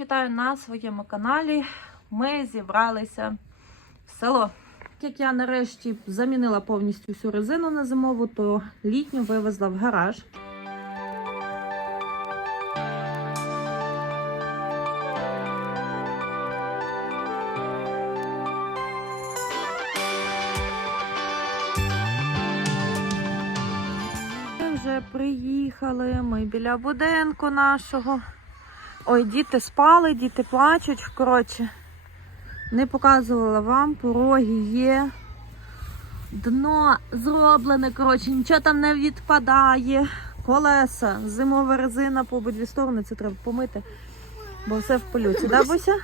Вітаю на своєму каналі. Ми зібралися в село. Як я нарешті замінила повністю всю резину на зимову, то літню вивезла в гараж. Ми вже приїхали, ми біля будинку нашого. Ой, діти спали, діти плачуть. Коротше, не показувала вам, пороги є. Дно зроблене, коротше, нічого там не відпадає. Колеса, зимова резина по обидві сторони, це треба помити, бо все в полюці, да, Буся?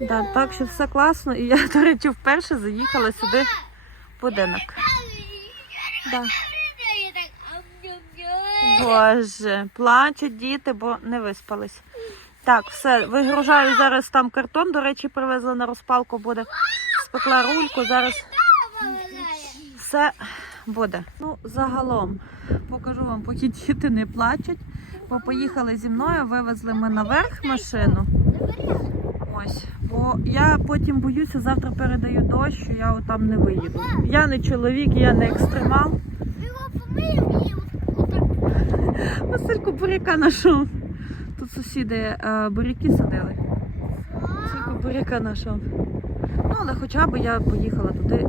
Да, так що все класно. І я, до речі, вперше заїхала сюди в будинок. Да. Боже, плачуть діти, бо не виспались. Так, все, вигружаю зараз там картон. До речі, привезли на розпалку, буде спекла рульку. Зараз все буде. Ну, загалом покажу вам, поки діти не плачуть. Бо поїхали зі мною, вивезли ми наверх машину. Ось, бо я потім боюся, завтра передаю дощ, що я отам не виїду. Я не чоловік, я не екстремал. Васильку буряка знайшов. Тут сусіди е, буряки садили. Васильку буряка знайшов. Ну, але хоча б я поїхала туди,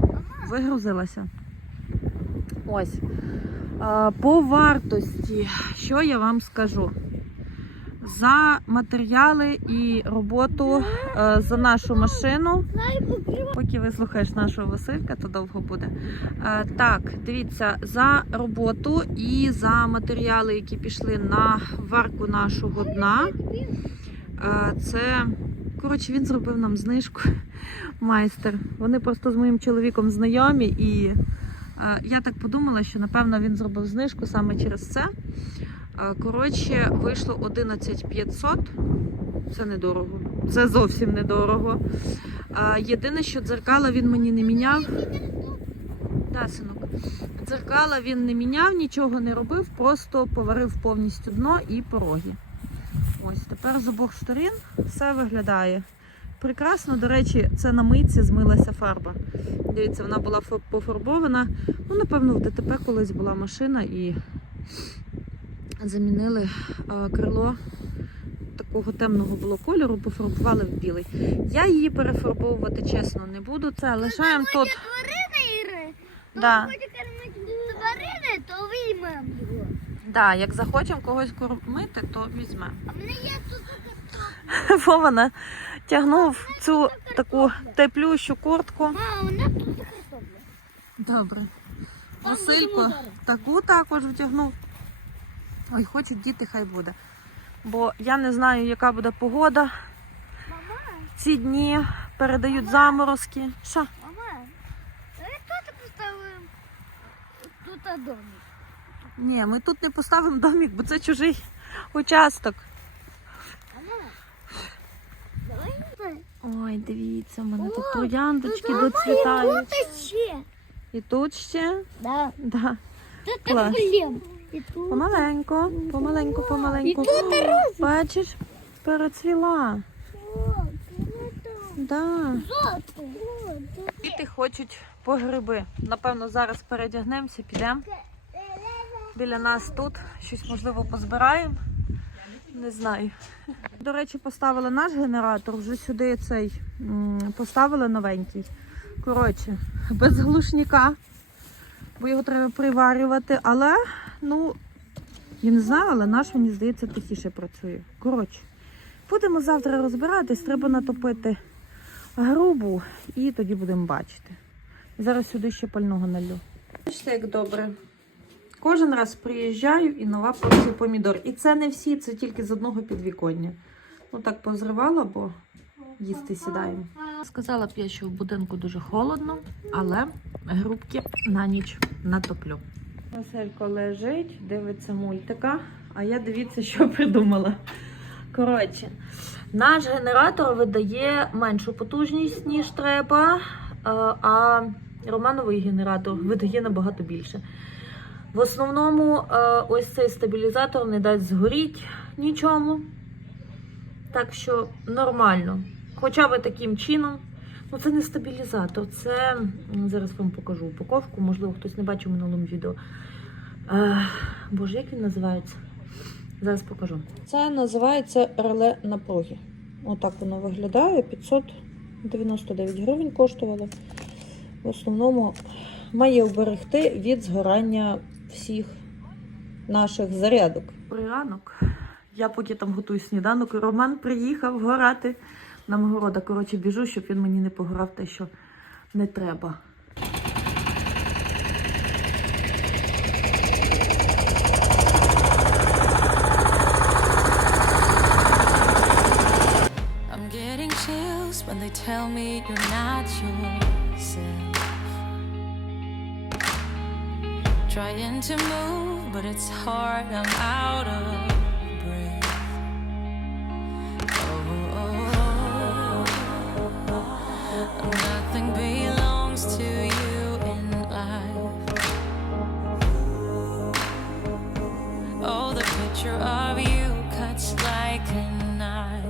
вигрузилася. Ось. Е, по вартості, що я вам скажу? За матеріали і роботу е, за нашу машину. Поки ви слухаєш нашого Василька, то довго буде. Е, так, дивіться, за роботу і за матеріали, які пішли на варку нашого дна. Е, це, коротше, він зробив нам знижку. Майстер. Вони просто з моїм чоловіком знайомі, і я так подумала, що напевно він зробив знижку саме через це. Коротше, вийшло 11 500. Це недорого. Це зовсім недорого. Єдине, що дзеркала він мені не міняв. Да, синок. Дзеркала він не міняв, нічого не робив, просто поварив повністю дно і пороги. Ось тепер з обох сторін все виглядає прекрасно. До речі, це на митці змилася фарба. Дивіться, вона була пофарбована. Ну, напевно, в ДТП колись була машина і замінили е, крило такого темного було кольору, пофарбували в білий. Я її перефарбовувати чесно не буду. Це лишаємо тут. Да. Тварини, то виймемо його. Як захочемо когось кормити, то візьмемо. А мене є тут Вована тягнув цю таку теплющу куртку. Мама, вона тут картопля. Добре. Василько таку також втягнув. Ой, хочуть діти, хай буде. Бо я не знаю, яка буде погода. Мама, Ці дні передають заморозки. Що? мама, тут поставимо тут домик. Ні, ми тут не поставимо домик, бо це чужий участок. Мама, тут. Ой, дивіться, в мене тут О, трояндочки Мама, доцвітають. І тут ще. І тут ще. Да. Да. Тут Клас. І тут роза. Бачиш, перецвіла. Да. Діти хочуть по гриби. Напевно, зараз передягнемося, підемо. Біля нас тут щось можливо позбираємо. Не знаю. До речі, поставили наш генератор, вже сюди цей поставили новенький. Коротше, без глушника, бо його треба приварювати. Але, ну, я не знаю, але наш, мені здається, тихіше працює. Коротше, будемо завтра розбиратись, треба натопити грубу і тоді будемо бачити. Зараз сюди ще пального налю. Бачите, як добре. Кожен раз приїжджаю і нова порція помідор. І це не всі, це тільки з одного підвіконня. Ну так позривала, бо їсти сідаємо. Сказала б я, що в будинку дуже холодно, але грубки на ніч натоплю. Василько лежить, дивиться мультика, а я дивіться, що придумала. Коротше, наш генератор видає меншу потужність, ніж треба, е, а Романовий генератор видає набагато більше. В основному, е, ось цей стабілізатор не дасть згоріть нічому. Так що нормально. Хоча б таким чином. Ну, це не стабілізатор, це зараз вам покажу упаковку, можливо, хтось не бачив в минулому відео. Е, Боже, як він називається? Зараз покажу. Це називається реле напруги. Отак воно виглядає. 599 гривень коштувало. В основному має уберегти від згорання всіх наших зарядок. Ранок. Я поки там готую сніданок, Роман приїхав горати нам города. Коротше, біжу, щоб він мені не пограв те, що не треба. When they tell me you're not yourself. Trying to move, but it's hard. I'm out of picture of you cuts like a knife.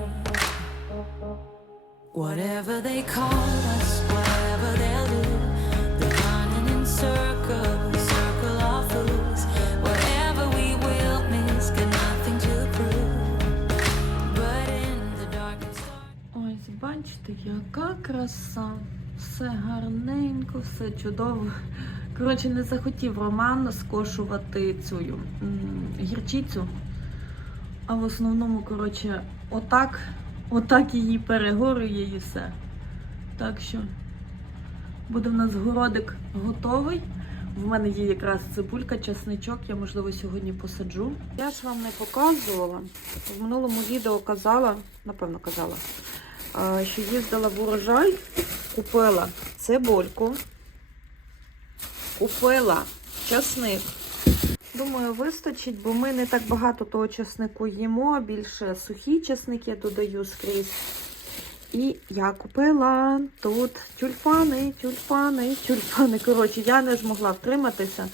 Whatever they call us, whatever they'll do, they're running in circles, circle of fools. Whatever we will miss, got nothing to prove. But in the darkest dark. Ось, бачите, яка краса. Все гарненько, все чудово. Коротше, не захотів Роман скошувати цю гірчицю. А в основному, коротше, отак, отак її перегорює і все. Так що буде в нас городик готовий. В мене є якраз цибулька, часничок, я, можливо, сьогодні посаджу. Я ж вам не показувала. В минулому відео казала, напевно, казала, що їздила в урожай, купила цибульку, купила часник. Думаю, вистачить, бо ми не так багато того часнику їмо, більше сухий часник я додаю скрізь. І я купила тут тюльпани, тюльпани, тюльпани. Коротше, я не змогла втриматися.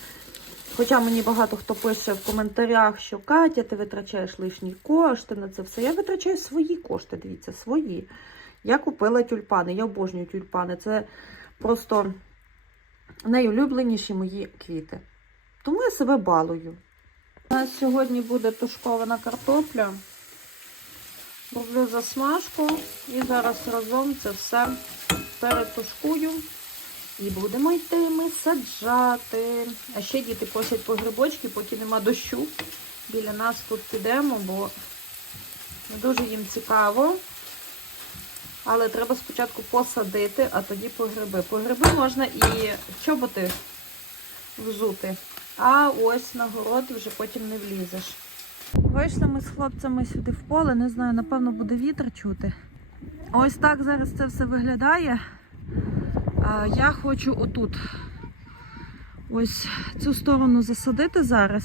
Хоча мені багато хто пише в коментарях, що Катя, ти витрачаєш лишні кошти на це все. Я витрачаю свої кошти, дивіться, свої. Я купила тюльпани, я обожнюю тюльпани. Це просто найулюбленіші мої квіти. Тому я себе балую. У нас сьогодні буде тушкована картопля. Роблю засмажку і зараз разом це все перетушкую. І будемо йти ми саджати. А ще діти просять по грибочки, поки нема дощу. Біля нас тут підемо, бо дуже їм цікаво. Але треба спочатку посадити, а тоді по гриби. По гриби можна і чоботи взути. А ось на город вже потім не влізеш. Вийшли ми з хлопцями сюди в поле, не знаю, напевно, буде вітер чути. Ось так зараз це все виглядає. Я хочу отут ось цю сторону засадити зараз.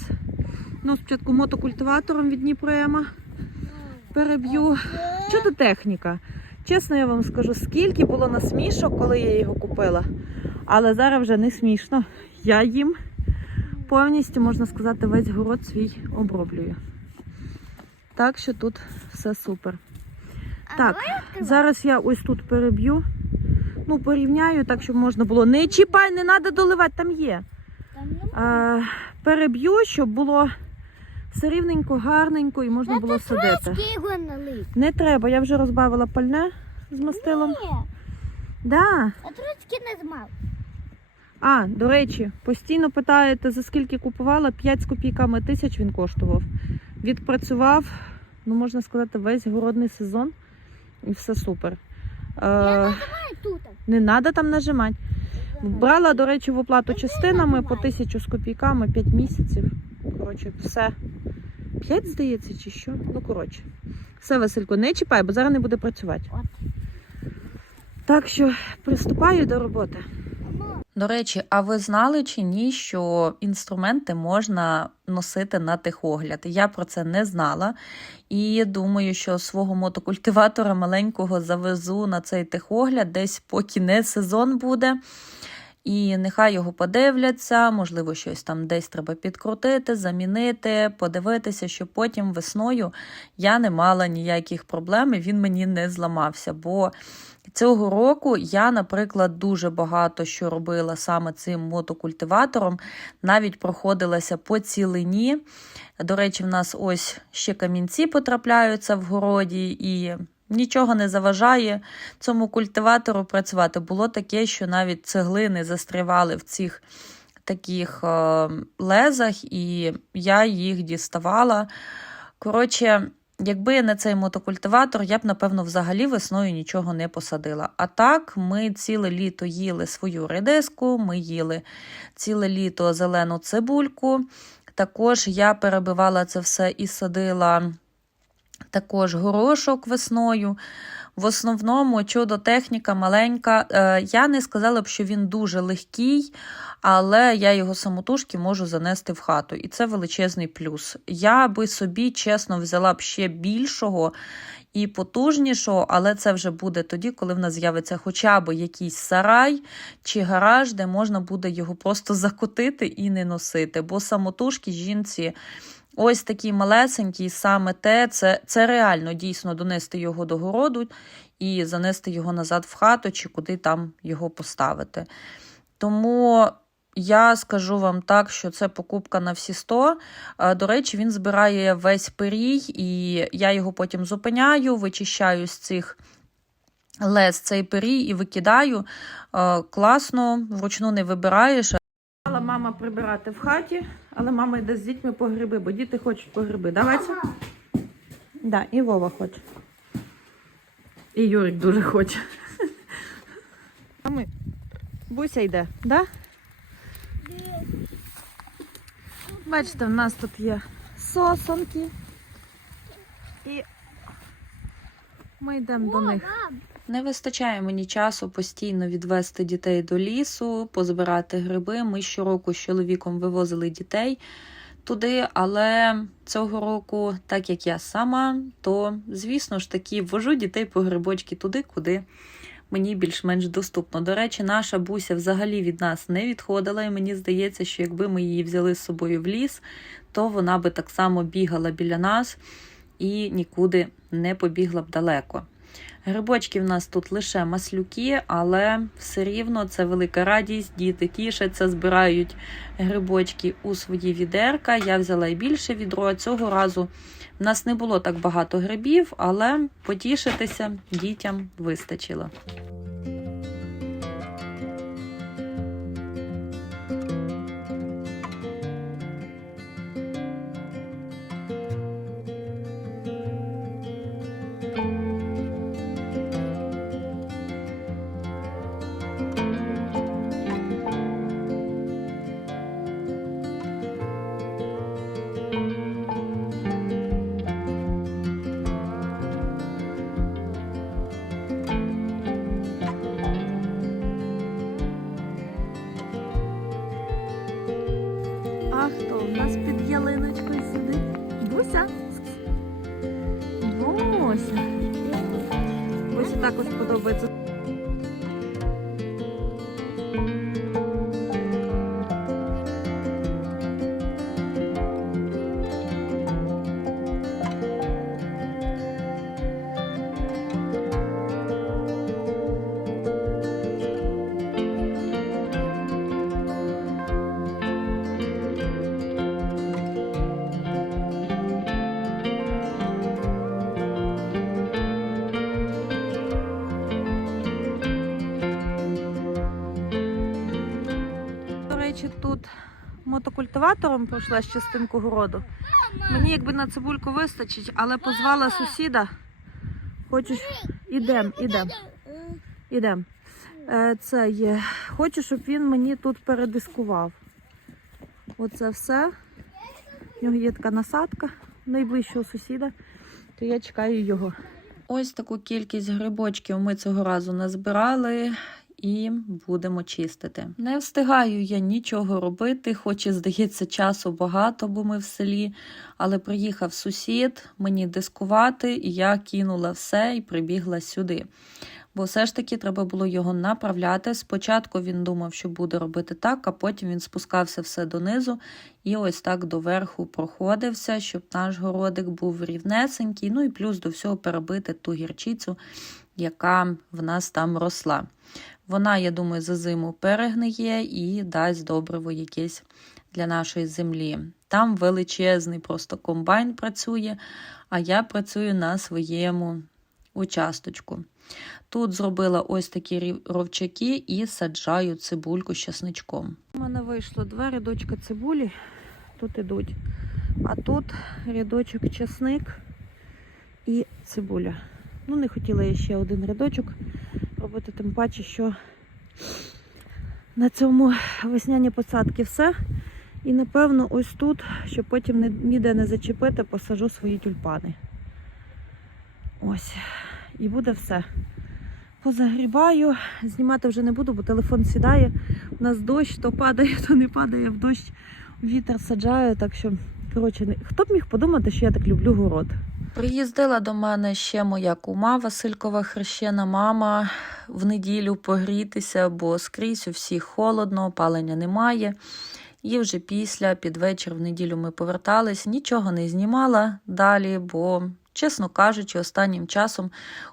Ну, спочатку мотокультиватором від Дніпроема переб'ю. Чудо техніка. Чесно, я вам скажу, скільки було насмішок, коли я його купила. Але зараз вже не смішно. Я їм повністю, можна сказати, весь город свій оброблюю. Так що тут все супер. Так, зараз я ось тут переб'ю. Ну, порівняю, так, щоб можна було. Не чіпай, не треба доливати, там є. Там. Переб'ю, щоб було все рівненько, гарненько і можна було садити. Його налить. Не треба, я вже розбавила пальне з мастилом. Ні, Да. а трошки не змав. А, до речі, постійно питаєте, за скільки купувала, 5 з копійками тисяч він коштував. Відпрацював, ну можна сказати, весь городний сезон і все супер. Е, Ай, тут. не треба там нажимати. Брала, до речі, в оплату частинами по тисячу з копійками 5 місяців. Коротше, все. 5, здається, чи що? Ну, коротше. Все, Василько, не чіпай, бо зараз не буде працювати. Так що приступаю до роботи. До речі, а ви знали чи ні, що інструменти можна носити на техогляд? Я про це не знала. І думаю, що свого мотокультиватора маленького завезу на цей техогляд десь поки не сезон буде. І нехай його подивляться, можливо, щось там десь треба підкрутити, замінити, подивитися, щоб потім весною я не мала ніяких проблем, і він мені не зламався. Бо цього року я, наприклад, дуже багато що робила саме цим мотокультиватором, навіть проходилася по цілині. До речі, в нас ось ще камінці потрапляються в городі, і нічого не заважає цьому культиватору працювати. Було таке, що навіть цеглини застрівали в цих таких е, лезах, і я їх діставала. Коротше, якби не цей мотокультиватор, я б, напевно, взагалі весною нічого не посадила. А так, ми ціле літо їли свою редиску, ми їли ціле літо зелену цибульку. Також я перебивала це все і садила також горошок весною. В основному чудо техніка маленька. Е, Я не сказала б, що він дуже легкий, але я його самотужки можу занести в хату. І це величезний плюс. Я би собі, чесно, взяла б ще більшого і потужнішого, але це вже буде тоді, коли в нас з'явиться хоча б якийсь сарай чи гараж, де можна буде його просто закотити і не носити. Бо самотужки жінці. Ось такий малесенький, саме те, це, це реально дійсно донести його до городу і занести його назад в хату, чи куди там його поставити. Тому я скажу вам так, що це покупка на всі 100. Е, До речі, він збирає весь пирій, і я його потім зупиняю, вичищаю з цих лез цей пирій і викидаю. Е, Класно, вручну не вибираєш. Прибирати в хаті, але мама йде з дітьми по гриби, бо діти хочуть по гриби. Давайте. Да, і Вова хоче. І Юрик дуже хоче. А ми. Буся йде, да? Бачите, в нас тут є сосонки. І ми йдемо до них. Не вистачає мені часу постійно відвести дітей до лісу, позбирати гриби. Ми щороку з чоловіком вивозили дітей туди, але цього року, так як я сама, то звісно ж таки ввожу дітей по грибочки туди, куди мені більш-менш доступно. До речі, наша буся взагалі від нас не відходила, і мені здається, що якби ми її взяли з собою в ліс, то вона би так само бігала біля нас і нікуди не побігла б далеко. Грибочки в нас тут лише маслюки, але все рівно це велика радість. Діти тішаться, збирають грибочки у свої відерка. Я взяла і більше відро. Цього разу в нас не було так багато грибів, але потішитися дітям вистачило. До тут мотокультиватором пройшла з частинку городу. Мені якби на цибульку вистачить, але позвала сусіда. Хочеш, ідем, ідем, ідем. Е, Це є. Хочу, щоб він мені тут передискував. Оце все. У нього є така насадка найближчого сусіда, то я чекаю його. Ось таку кількість грибочків ми цього разу назбирали і будемо чистити. Не встигаю я нічого робити, хоч і здається, часу багато, бо ми в селі. Але приїхав сусід мені дискувати, і я кинула все і прибігла сюди. Бо все ж таки треба було його направляти. Спочатку він думав, що буде робити так, а потім він спускався все донизу і ось так доверху проходився, щоб наш городик був рівнесенький. Ну і плюс до всього перебити ту гірчицю, яка в нас там росла. Вона, я думаю, за зиму перегниє і дасть добриво якесь для нашої землі. Там величезний просто комбайн працює, а я працюю на своєму участочку. Тут зробила ось такі ровчаки і саджаю цибульку з часничком. У мене вийшло два рядочка цибулі, тут ідуть. А тут рядочок часник і цибуля. Ну, не хотіла я ще один рядочок робити, тим паче, що на цьому весняні посадки все. І напевно ось тут, щоб потім ніде не зачепити, посажу свої тюльпани. Ось. І буде все. Позагрібаю, знімати вже не буду, бо телефон сідає. У нас дощ, то падає, то не падає в дощ. Вітер саджаю, так що, коротше, хто б міг подумати, що я так люблю город. Приїздила до мене ще моя кума Василькова хрещена мама в неділю погрітися, бо скрізь у всіх холодно, опалення немає. І вже після, під вечір в неділю ми повертались, нічого не знімала далі, бо, чесно кажучи, останнім часом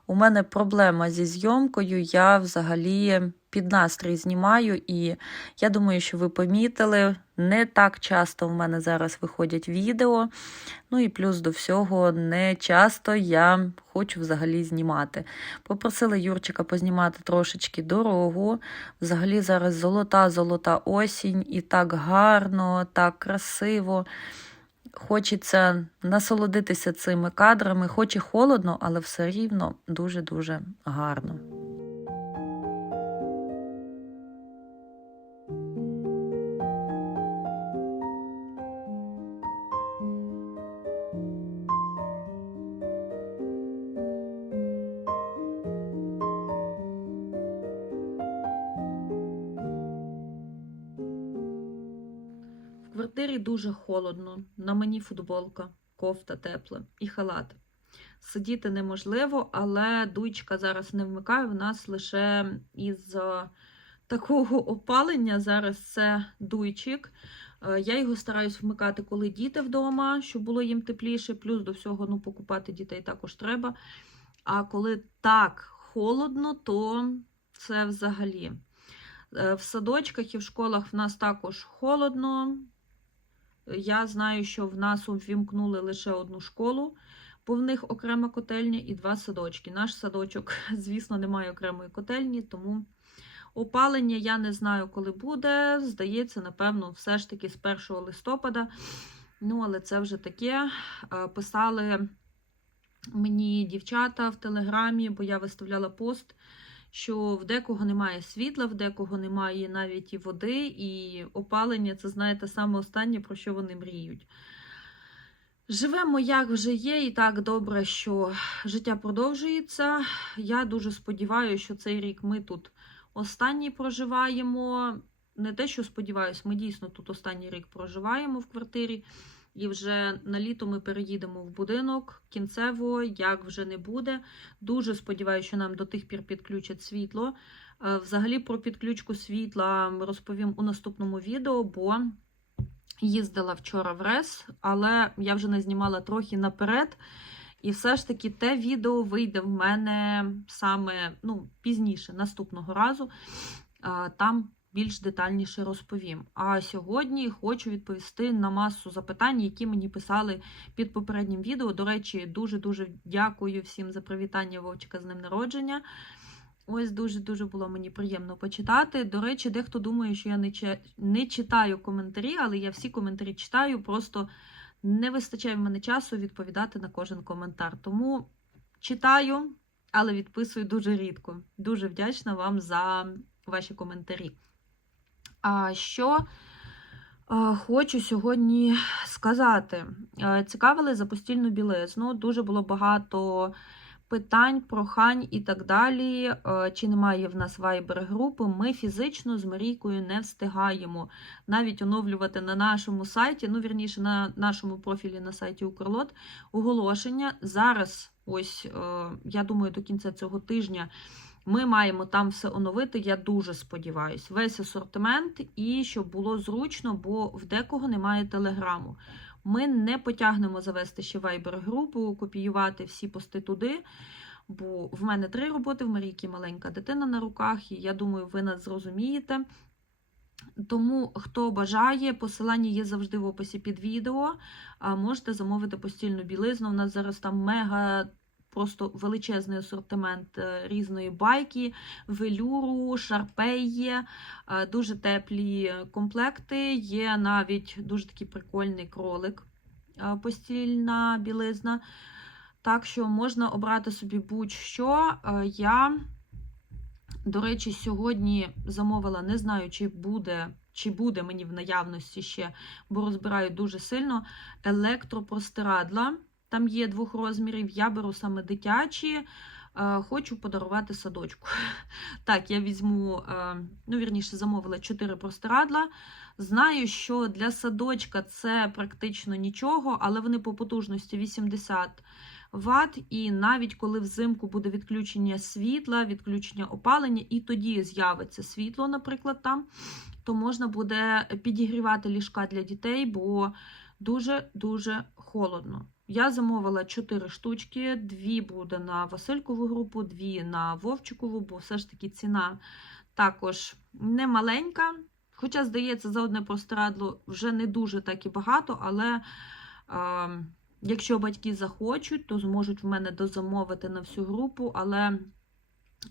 у мене проблема зі зйомкою. Я взагалі під настрій знімаю, і я думаю, що ви помітили, не так часто в мене зараз виходять відео. Ну і плюс до всього, не часто я хочу взагалі знімати. Попросила Юрчика познімати трошечки дорогу. Взагалі зараз золота-золота осінь, і так гарно, так красиво. Хочеться насолодитися цими кадрами, хоч і холодно, але все рівно дуже-дуже гарно. Квартирі дуже холодно. На мені футболка, кофта тепла і халат. Сидіти неможливо, але дуйчика зараз не вмикаю. В нас лише із такого опалення зараз це дуйчик. Е, Я його стараюсь вмикати, коли діти вдома, щоб було їм тепліше. Плюс до всього ну, покупати дітей також треба. А коли так холодно, то це взагалі. Е, В садочках і в школах в нас також холодно. Я знаю, що в нас увімкнули лише одну школу, бо в них окрема котельня і два садочки. Наш садочок, звісно, не має окремої котельні, тому опалення я не знаю, коли буде. Здається, напевно, все ж таки з 1 листопада. Ну, але це вже таке. Е, Писали мені дівчата в телеграмі, бо я виставляла пост що в декого немає світла, в декого немає навіть і води, і опалення це, знаєте, саме останнє, про що вони мріють. Живемо, як вже є, і так добре, що життя продовжується. Я дуже сподіваюся, що цей рік ми тут останній проживаємо. Не те, що сподіваюся, ми дійсно тут останній рік проживаємо в квартирі. І вже на літо ми переїдемо в будинок кінцево, як вже не буде. Дуже сподіваюся, що нам до тих пір підключать світло. Е, Взагалі про підключку світла розповім у наступному відео, бо їздила вчора в РЕС, але я вже не знімала трохи наперед. І все ж таки те відео вийде в мене саме ну, пізніше, наступного разу. Е, Там більш детальніше розповім. А сьогодні хочу відповісти на масу запитань, які мені писали під попереднім відео. До речі, дуже-дуже дякую всім за привітання Вовчика з ним народження. Ось дуже-дуже було мені приємно почитати. До речі, дехто думає, що я не, чи... не читаю коментарі, але я всі коментарі читаю, просто не вистачає в мене часу відповідати на кожен коментар. Тому читаю, але відписую дуже рідко. Дуже вдячна вам за ваші коментарі. А що е, хочу сьогодні сказати? Е, Цікавили за постільну білизну. Дуже було багато питань, прохань і так далі. Е, Чи немає в нас вайбер-групи? Ми фізично з Марійкою не встигаємо навіть оновлювати на нашому сайті, ну, вірніше, на нашому профілі на сайті Укрлот оголошення. Зараз Ось, я думаю, до кінця цього тижня ми маємо там все оновити. Я дуже сподіваюся. Весь асортимент і щоб було зручно, бо в декого немає телеграму. Ми не потягнемо завести ще Viber групу, копіювати всі пости туди. Бо в мене три роботи, в Марійки маленька дитина на руках, і я думаю, ви нас зрозумієте. Тому, хто бажає, посилання є завжди в описі під відео. Можете замовити постільну білизну. У нас зараз там мега. Просто величезний асортимент е, різної байки, велюру, шарпей є, е, дуже теплі комплекти. Є навіть дуже такий прикольний кролик, е, постільна білизна. Так що можна обрати собі будь-що. Я, до речі, сьогодні замовила, не знаю, чи буде, чи буде мені в наявності ще, бо розбираю дуже сильно електропростирадла. Там є двох розмірів. Я беру саме дитячі. Е, Хочу подарувати садочку. Так, я візьму, е, ну, вірніше, замовила 4 простирадла. Знаю, що для садочка це практично нічого, але вони по потужності 80 Вт, і навіть коли взимку буде відключення світла, відключення опалення, і тоді з'явиться світло, наприклад, там, то можна буде підігрівати ліжка для дітей, бо дуже-дуже холодно. Я замовила 4 штучки, дві буде на Василькову групу, дві на Вовчикову, бо все ж таки ціна також не маленька. Хоча, здається, за одне простирадло вже не дуже так і багато, але. Е, Якщо батьки захочуть, то зможуть в мене дозамовити на всю групу, але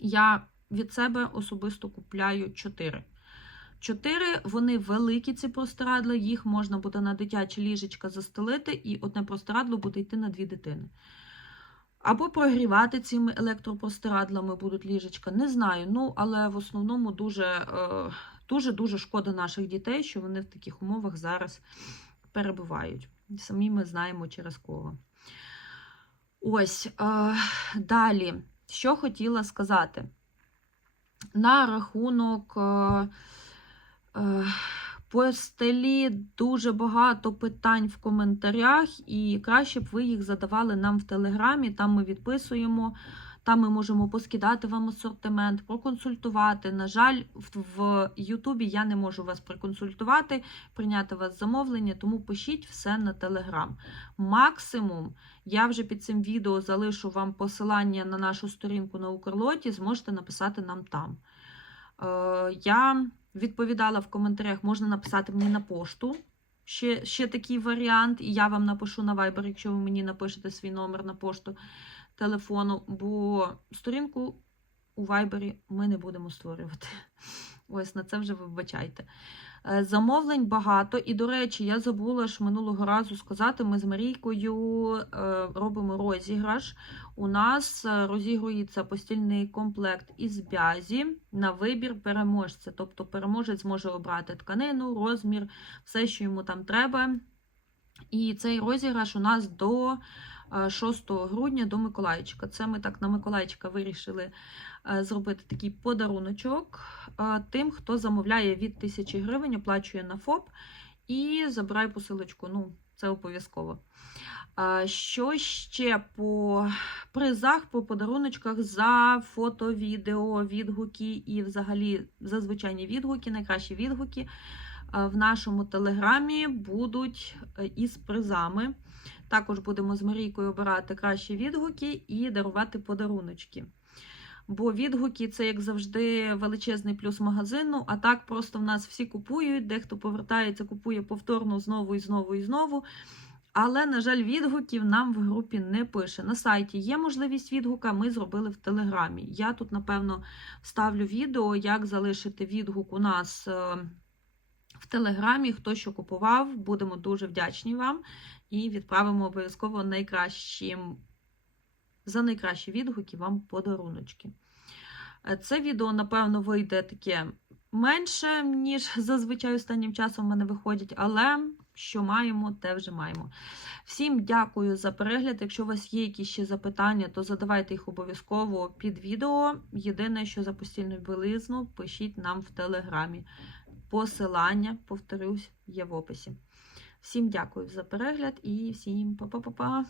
я від себе особисто купляю 4. 4, вони великі, ці простирадла, їх можна буде на дитячі ліжечка застелити, і одне простирадло буде йти на дві дитини. Або прогрівати цими електропростирадлами будуть ліжечка, не знаю. Ну, але в основному дуже, дуже, дуже шкода наших дітей, що вони в таких умовах зараз перебувають. Самі ми знаємо через кого. Ось е, далі, що хотіла сказати. На рахунок е, постелі дуже багато питань в коментарях, і краще б ви їх задавали нам в Телеграмі, там ми відписуємо. Там ми можемо поскидати вам асортимент, проконсультувати. На жаль, в Ютубі я не можу вас проконсультувати, прийняти вас замовлення, тому пишіть все на Телеграм. Максимум, я вже під цим відео залишу вам посилання на нашу сторінку на Укрлоті, зможете написати нам там. Е, Я відповідала в коментарях, можна написати мені на пошту. Ще, ще такий варіант, і я вам напишу на Viber, якщо ви мені напишете свій номер на пошту телефону, бо сторінку у Вайбері ми не будемо створювати. Ось на це вже вибачайте. Е, Замовлень багато, і, до речі, я забула ж минулого разу сказати: ми з Марійкою е, робимо розіграш. У нас е, розігрується постільний комплект із бязі на вибір переможця. Тобто переможець може обрати тканину, розмір, все, що йому там треба. І цей розіграш у нас до 6 грудня до Миколайчика. Це ми так на Миколайчика вирішили е, зробити такий подаруночок е, тим, хто замовляє від 1000 гривень, оплачує на ФОП і забирає посилочку. Ну, це обов'язково. Е, Що ще по призах, по подаруночках за фото, відео, відгуки і взагалі за звичайні відгуки, найкращі відгуки в нашому телеграмі будуть із призами. Також будемо з Марійкою обирати кращі відгуки і дарувати подаруночки. Бо відгуки це, як завжди, величезний плюс магазину. А так просто в нас всі купують, дехто повертається, купує повторно знову і знову і знову. Але, на жаль, відгуків нам в групі не пише. На сайті є можливість відгука, ми зробили в Телеграмі. Я тут, напевно, вставлю відео, як залишити відгук у нас е, в Телеграмі. Хто що купував, будемо дуже вдячні вам і відправимо обов'язково найкращі, за найкращі відгуки вам подаруночки. Е, Це відео, напевно, вийде таке менше, ніж зазвичай останнім часом в мене виходять, але що маємо, те вже маємо. Всім дякую за перегляд. Якщо у вас є якісь ще запитання, то задавайте їх обов'язково під відео. Єдине, що за постільну білизну, пишіть нам в телеграмі. Посилання, повторюсь, є в описі. Всім дякую за перегляд і всім па-па-па-па!